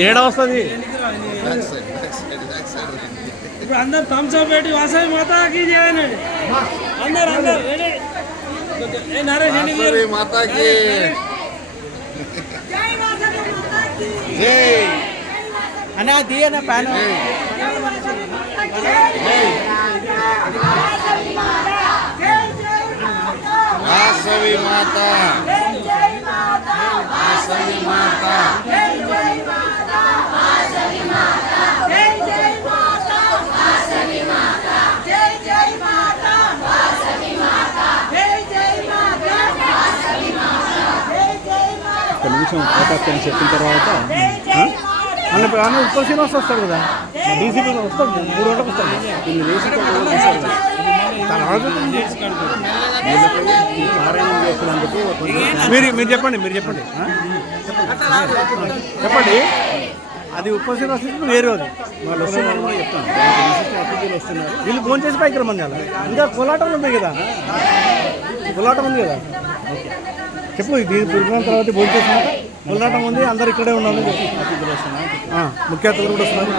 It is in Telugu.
ఏడా వస్తుంది ఇప్పుడు అందరు థమ్స్ అప్ పెట్టి వాసవి మాతాకి చేయని అందరు అందరు వాసవి మాతాకి జై అన్నా తీయనా ప్యాన్ వాసవి మాత వాసవి మాత ఒక నిమిషం అవకాశం చెప్పిన తర్వాత అన్న ఉప్పల్ శ్రీనివాస్ వస్తాడు కదా డీసీపీ వస్తాడు 3 గంటలకు వస్తాడు ఇన్ని వేసి మీరు చెప్పండి చెప్పండి అది ఉప్పల్ శ్రీనివాస్ వేరే అది వాళ్ళు వస్తున్నారు కూడా చెప్తాను వస్తున్నారు వీళ్ళు ఫోన్ చేసి పైకి రమ్మని ఇంకా కోలాటం ఉంది కదా కోలాటం ఉంది కదా చెప్పు దీని పురుగున తర్వాత భోజనం చేసినాక కోలాటం ఉంది అందరు ఇక్కడే ఉన్నామని చెప్పి ముఖ్య అతిథులు కూడా వస్తున్నారు